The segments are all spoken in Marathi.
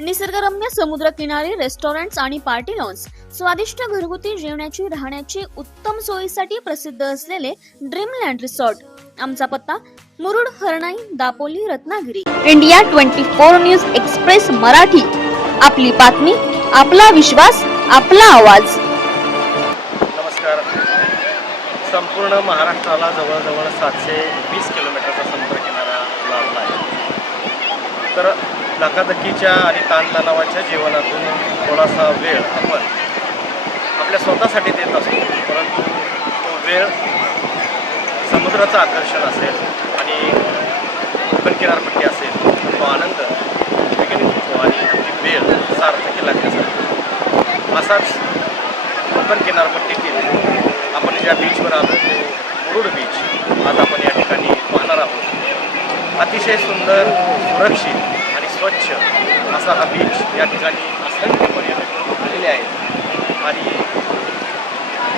निसर्गरम्य समुद्र किनारी रेस्टॉरंट्स आणि पार्टी लॉन्स स्वादिष्ट घरगुती जेवणाची राहण्याची उत्तम सोयीसाठी प्रसिद्ध असलेले ड्रीमलँड रिसॉर्ट आमचा पत्ता Murud Harnai Dapoli Ratnagiri. India twenty four news express Marathi. आपली बातमी आपला विश्वास आपला आवाज. नमस्कार. संपूर्ण महाराष्ट्राला जवळजवळ सातशे वीस किलोमीटरचा समुद्र किनारा लाभला आहे. तर धकाधकीच्या आणि ताणतणावाच्या जीवनातून थोडासा वेळ आपण आपल्या स्वतःसाठी देत असतो. परंतु तो वेळ समुद्राचं आकर्षण असेल आणि कोकण किनारपट्टी असेल तो आनंद वेगळी होतो आणि ती वेळ सार्थकी लागण्यासाठी. असाच कोकण किनारपट्टीतील आपण ज्या बीचवर आलो तो मुरुड बीच आज आपण या ठिकाणी पाहणार आहोत. अतिशय सुंदर सुरक्षित स्वच्छ असा हा बीच या ठिकाणी असल्याने पर्यटक आलेले आहेत. आणि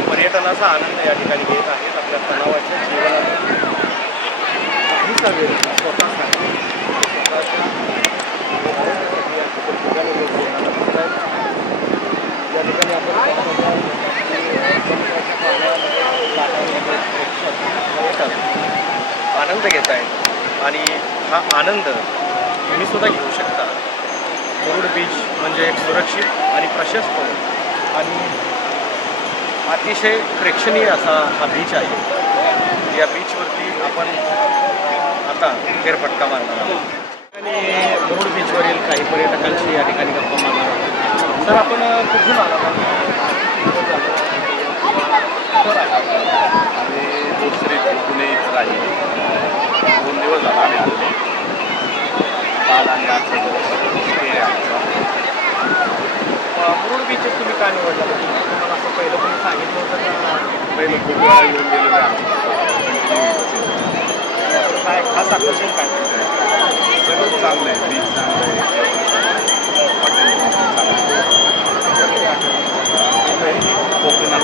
पर्यटनाचा आनंद या ठिकाणी घेत आहेत आपल्या तणावाच्या जीवनात. काहीसा वेळ स्वतःसाठी या ठिकाणी आपण आनंद घेत आहेत. आणि हा आनंद तुम्ही सुद्धा घेऊ शकता. गरुड बीच म्हणजे एक सुरक्षित आणि प्रशस्त आणि अतिशय प्रेक्षणीय असा हा बीच आहे. या बीचवरती आपण आता फेरफटका मारणार आहोत. आणि बीचवरील काही पर्यटकांशी या ठिकाणी गप्पा मारणार आहोत. सर आपण कुठून आला दुसरे पुणे इथं राहिले दोन दिवस झाला आम्ही आलो काल आणि आज मुरुड बीचेस तुम्ही का निवडला तुम्हाला असं पहिलं तुम्ही सांगितलं होतं पहिलं खूप वेळा येऊन गेलेलं आहे काय खास आकर्षण काय सगळं चांगलं आहे बीच चांगलं आहे हॉटेल चांगलं आहे कोकणात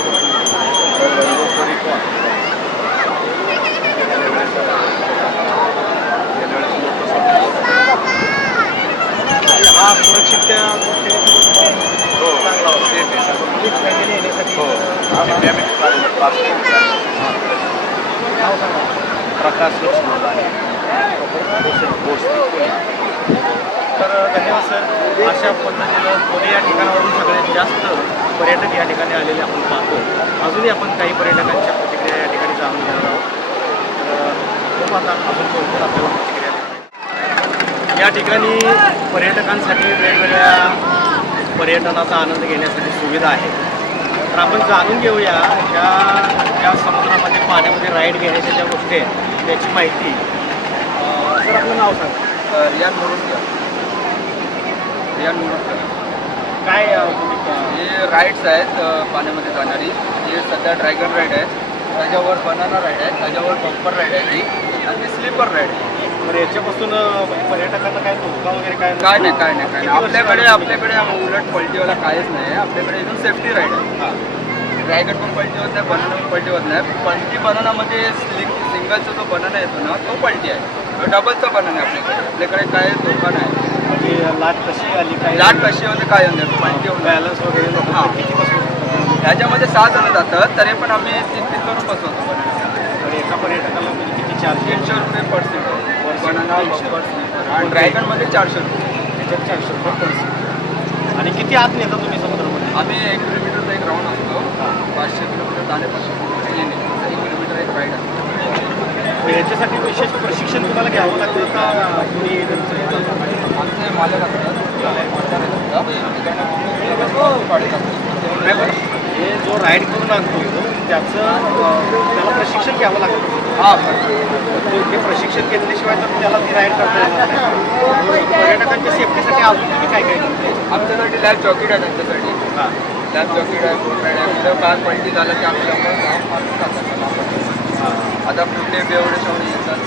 गेल्या वेळेस गेल्या वेळेस सुरक्षित त्या सुरक्षितच्या हो सेफ आहे सगळं हो आम्ही फॅमिली चालू प्रकाश लक्ष्मण तर धन्यवाद सर अशा पद्धतीनं पुणे या ठिकाणावरून सगळ्यात जास्त पर्यटक या ठिकाणी आलेले आपण पाहतो. अजूनही आपण काही पर्यटकांच्या प्रतिक्रिया या ठिकाणी जाणून घेणार आहोत. तर खूप आता अजून कोणत्या आपल्याला प्रतिक्रिया या ठिकाणी पर्यटकांसाठी वेगवेगळ्या पर्यटनाचा आनंद घेण्यासाठी सुविधा आहेत तर आपण जाणून घेऊया ह्या ज्या समुद्रामध्ये पाण्यामध्ये राईड घेण्याच्या ज्या गोष्टी आहेत त्याची माहिती. सर आपलं नाव सांगा. रियान मुरुडकर रियान मुरुडकर काय हे राईड्स आहेत पाण्यामध्ये जाणारी. हे सध्या ड्रॅगन राईड आहे. त्याच्यावर बनाना राईड आहे. त्याच्यावर बंपर राईड आहे ती आणि स्लीपर राईड आहे. याच्यापासून पर्यटकांना काय धोका वगैरे काय काय नाही काय नाही काय नाही. आपल्याकडे? आपल्याकडे उलट पलटीवाला काहीच नाही. आपल्याकडे एकदम सेफ्टी राईड आहे. हां. ड्रॅगन पण पलटी होत नाही बनाना पण पलटी होत नाही. पलटी बनानामध्ये स्लिंग सिंगलचा जो बनाना येतो ना तो पलटी आहे. तो डबलचा बनाना आहे आपल्याकडे. आपल्याकडे काय धोका नाही. म्हणजे लाट कशी आली? काय लाट कशी होते काय होते पलटी होऊन बॅलन्स वगैरे हां. किती बसवतो ह्याच्यामध्ये सहा जण जातात तरी पण आम्ही तीन तीन करून बसवतो. एका पर्यटकाला म्हणजे किती चार्ज तीनशे रुपये पर सीट बनाना ड्रॅगनमध्ये चारशे रुपये. त्याच्यात चारशे रुपये seat. आणि किती आत नेता तुम्ही समुद्रामध्ये? आम्ही एक किलोमीटरचा एक राऊंड असतो. पाचशे किलोमीटर जाणे पाचशे किलोमीटर येणे. एक किलोमीटर एक राईड असतो. याच्यासाठी विशेष प्रशिक्षण तुम्हाला घ्यावं लागतं का तुमचं आमचे मालक असतात इकडनं गाडीत असतात हे जो राईड करून आणतो त्याचं त्याला प्रशिक्षण घ्यावं लागतं. हां तो प्रशिक्षण घेतल्याशिवाय तर त्याला ती राईड करता येणार नाही. पर्यटकांच्या सेफ्टीसाठी अजून तुम्ही काय काय आमच्यासाठी लॅब जॉकेट आहे त्यांच्यासाठी हां. लॅब जॉकेट आहे फुल राईड आहे. कुठं कार पलटी झालं की. हां. आता कुठले बेवडे शेवडे येतात.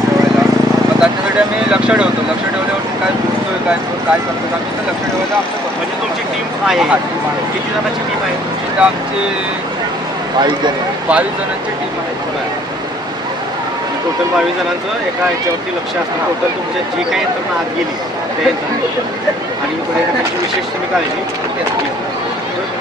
ठेवायला मग त्याच्यासाठी आम्ही लक्ष ठेवतो. लक्ष ठेवल्यावरती काय बोलतोय काय काय करतो आम्ही इथं लक्ष ठेवायला आमचं. म्हणजे तुमची टीम आहे हा, team आहे. किती जणांची टीम आहे? तुमची इथं आमची बावीस जण बावीस जणांची टीम आहे. टोटल बावीस जणांचं एका ह्याच्यावरती लक्ष असतं. टोटल तुमच्या जी काही यंत्रणा आत गेली त्या यंत्रणेत आणि काळजी घेतली.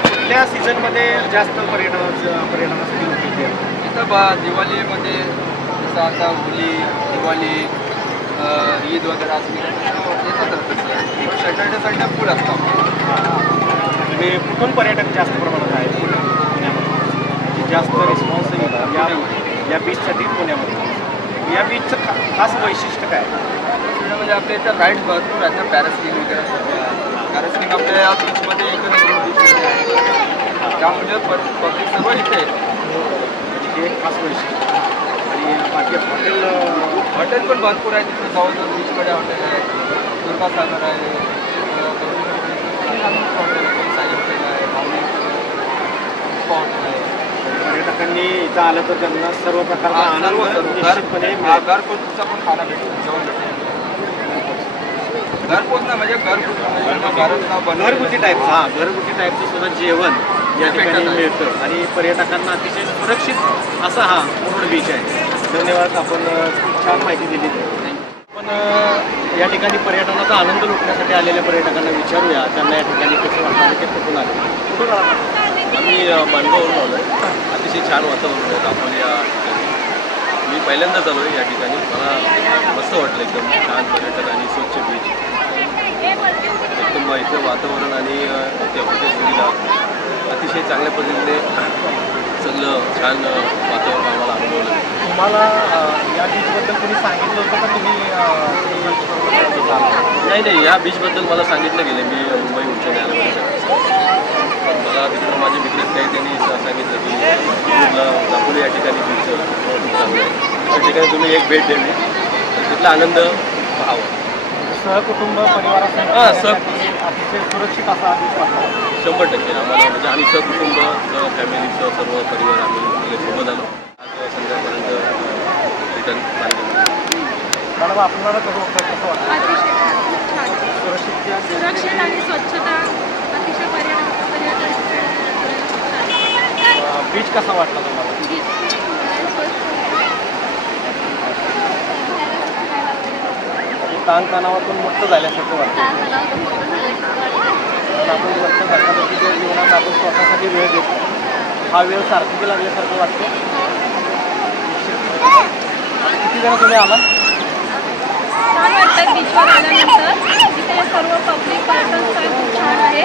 कुठल्या सीझनमध्ये जास्त पर्यटन पर्यटनासाठी लोक येते इथं बा दिवाळीमध्ये जसं आता होली दिवाळी अं, ईद वगैरे असली तसं. सॅटर्डे संडे फुल असतं. म्हणजे कुठून पर्यटक जास्त प्रमाणात आहेत? पुण्या- पुण्यामध्ये. जास्त रिस्पॉन्स या या बीचसाठी पुण्यामध्ये. या बीचचं खा खास वैशिष्ट्य काय? म्हणजे आपल्या इथं राईड भरपूर आहेत ना पॅरासिलिंग वगैरे. पॅरासिलिंग आपल्या या बीचमध्ये एकच आहे त्यामुळे पब्लिक सर्व इथे म्हणजे हे एक खास वैशिष्ट्य. आणि बाकी हॉटेल हॉटेल पण भरपूर आहे तिथे जवळजवळ बीचकडे हॉटेल आहे दुर्गासागर आहे अं, हॉटेल आहे साई हॉटेल आहे भावनी हॉटेल आहे पर्यटकांनी इथं आलं तर त्यांना सर्व प्रकारचा आनंद निश्चितपणे घर पण खाना भेटेल जेवण भेटेल. घरपोच ना म्हणजे घरपोच म्हणजे घरगुती टाईप हा घरगुती टाईपचं सुद्धा जेवण या ठिकाणी. मिळतं. आणि पर्यटकांना अतिशय सुरक्षित असा हा मुरुड बीच आहे. धन्यवाद आपण खूप छान माहिती दिली. पण या ठिकाणी पर्यटनाचा आनंद लुटण्यासाठी आलेल्या पर्यटकांना विचारूया. त्यांना या ठिकाणी कसं वाटतं ते कुठून आले? कुठून आला? आम्ही अ, माणगाववरून आलो अतिशय छान वातावरण आहे. आपण या ठिकाणी मी पहिल्यांदाच आलो आहे या ठिकाणी. मला मस्त वाटलं एकदम. छान पर्यटन आणि स्वच्छ बीच एकदम इथलं वातावरण आणि इथे हॉटेल सुविधा अतिशय चांगल्या पद्धतीने सगळं छान वातावरण आम्हाला अनुभवलं. तुम्हाला या बीचबद्दल कोणी सांगितलं होतं का तुम्ही इथं? नाही नाही. या बीचबद्दल मला सांगितलं गेलं. मी मुंबई उच्च न्यायालयामध्ये पण मला तिकडं माझे मित्र काही त्यांनी सांगितलं की तुला दाखवलं या ठिकाणी बीच खूप चांगलं आहे त्या ठिकाणी तुम्ही एक भेट द्यावी तर तिथला आनंद पाहावा. सहकुटुंब परिवारासह हा, सह- अतिशय सुरक्षित असा शंभर टक्के आम्हाला म्हणजे आम्ही सहकुटुंब सह फॅमिलीसह सर्व परिवार आम्ही सगळे सोबत आलो. आज संध्याकाळपर्यंत रिटर्न चालू मॅडम आपल्याला कसं वाटतं? कसं सुरक्षित सुरक्षित आणि स्वच्छता बीच कसा वाटला तुम्हाला? म्हणजे ताणतणावातून मुक्त झाल्यासारखं वाटतं कारण आपण स्वच्छ धकाधकीच्या जीवनात आपण स्वतःसाठी वेळ देतो हा वेळ सार्थकी लागल्यासारखं वाटतं. किती जण तुम्ही आला छान वाटतं बीचवर आल्यानंतर. इथे सर्व पब्लिक पर्यटन स्थळ खूप छान आहे.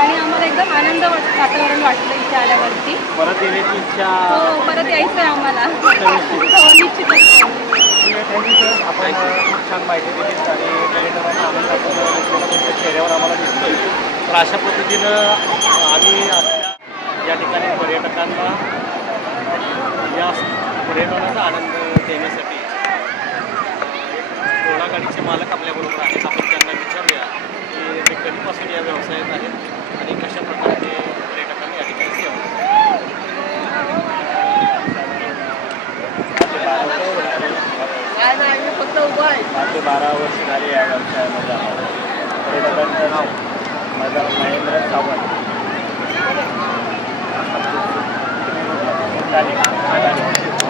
आणि आम्हाला एकदम आनंद वाट वातावरण वाटलं इथे आल्यावरती. परत येण्याची इच्छा हो परत यायचं आहे आम्हाला. हो निश्चितच. Thank you sir. आपण खूप छान माहिती दिली आणि पर्यटनाचा आनंद आपण लुटलेला तुमच्या चेहऱ्यावर आम्हाला दिसतोय. तर अशा पद्धतीनं आम्ही आपल्या या ठिकाणी पर्यटकांना या पर्यटनाचा आनंद देण्यासाठी गाडीचे मालक आपल्याबरोबर आहेत. आपण त्यांना विचारूया की ते कधीपासून या व्यवसायात आहेत आणि कशा प्रकारे ते पर्यटकांना या ठिकाणी सेवा देतात. मागे बारा वर्ष झाली या व्यवसायामध्ये पर्यटकांचं नाव माझं महेंद्र सावंत.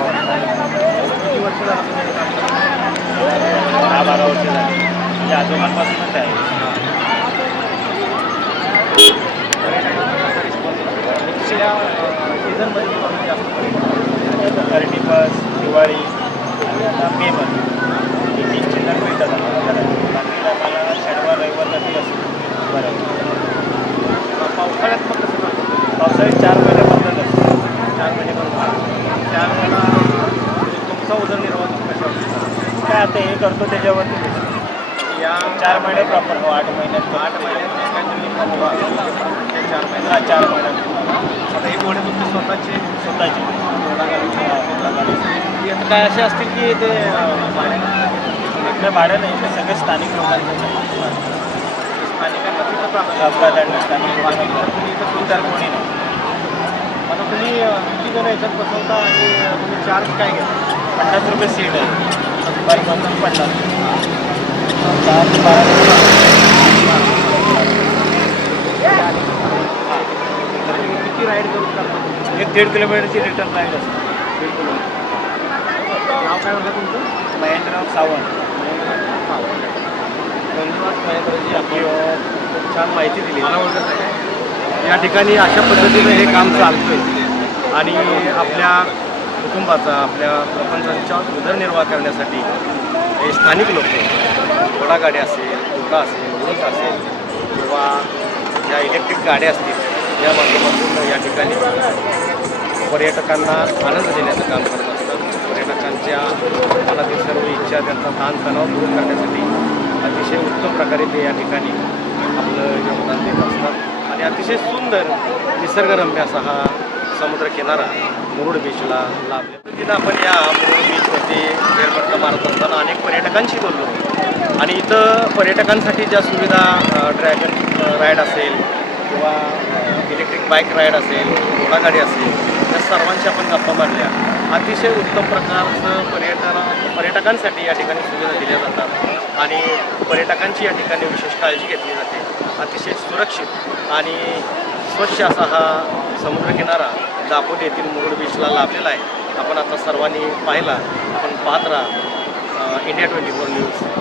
किती वर्ष झालं तुम्ही काम करता? दहा बारा वर्ष झाली. म्हणजे आजोबांपासूनच आहे. कुठल्या सीझनमध्ये तुम्हाला जास्त पर्यटन थर्टी फर्स्ट दिवाळी आणि आता मे मध्ये हे तीन चिल्लर मिळतात आम्हाला घरात बाकीला मला शनिवार रविवार कधी असतो बरं पावसाळ्यात मग कसं करतो पावसाळ्यात चार महिने बंदच असतो चार महिने बरोबर त्यावेळेला म्हणजे तुमचा उदरनिर्वाह तुम्ही कशावर करता? काय आता हे करतो त्याच्यावरती. या चार महिने प्रॉपर हो आठ महिन्यात आठ महिन्यात चार हा महिन्यात चार महिन्यात आता हे घोडे तुमचे स्वतःचे. स्वतःची. आता काय असे असतील की ते इकडे भाडं नाही इकडे सगळे स्थानिक लोकांचं. स्थानिकांना तिथं स्थानिक लोकांना. तुम्ही इथं कोणी नाही. आता तुम्ही किती जण याच्यात बसवता आणि तुम्ही चार्ज काय घेता? पन्नास रुपये सीट आहे. पर पर्सन पन्नास दहा ते बारा तर तुम्ही किती राईड करू शकता? एक दीड किलोमीटरची रिटर्न राईड असते. बिलकुल नाव काय म्हणतं तुमचं? महेंद्र सावंत. धन्यवाद महेंद्रजी आपण खूप छान माहिती दिली. या ठिकाणी अशा पद्धतीनं हे काम चालतं आणि आपल्या कुटुंबाचा आपल्या प्रपंचांच्या उदरनिर्वाह करण्यासाठी हे स्थानिक लोक घोडागाडी असेल घोडा असेल उंट असेल किंवा ज्या इलेक्ट्रिक गाड्या असतील या माध्यमातून या ठिकाणी पर्यटकांना आनंद देण्याचं काम करत असतात. पर्यटकांच्या मनातील सर्व इच्छा त्यांचा ताणतणाव दूर करण्यासाठी अतिशय उत्तम प्रकारे ते या ठिकाणी आपलं योगदान देत असतात. आणि अतिशय सुंदर निसर्गरम्य असा हा समुद्र किनारा मुरुड बीचला लाभल्या पद्धतीनं आपण या मुरुड बीचवरती फेरफटका मारत असताना अनेक पर्यटकांशी बोललो. आणि इथं पर्यटकांसाठी ज्या सुविधा ड्रॅगन राईड असेल किंवा इलेक्ट्रिक बाईक राईड असेल घोडागाडी असेल या सर्वांशी आपण गप्पा मारल्या. अतिशय उत्तम प्रकारचं पर्यटना पर्यटकांसाठी या ठिकाणी सुविधा दिल्या जातात. आणि पर्यटकांची या ठिकाणी विशेष काळजी घेतली जाते. अतिशय सुरक्षित आणि स्वच्छ असा हा समुद्रकिनारा दापोट येथील मुरुड बीचला लाभलेला आहे. आपण आता सर्वांनी पाहिला. आपण पाहत राहा इंडिया ट्वेंटी फोर न्यूज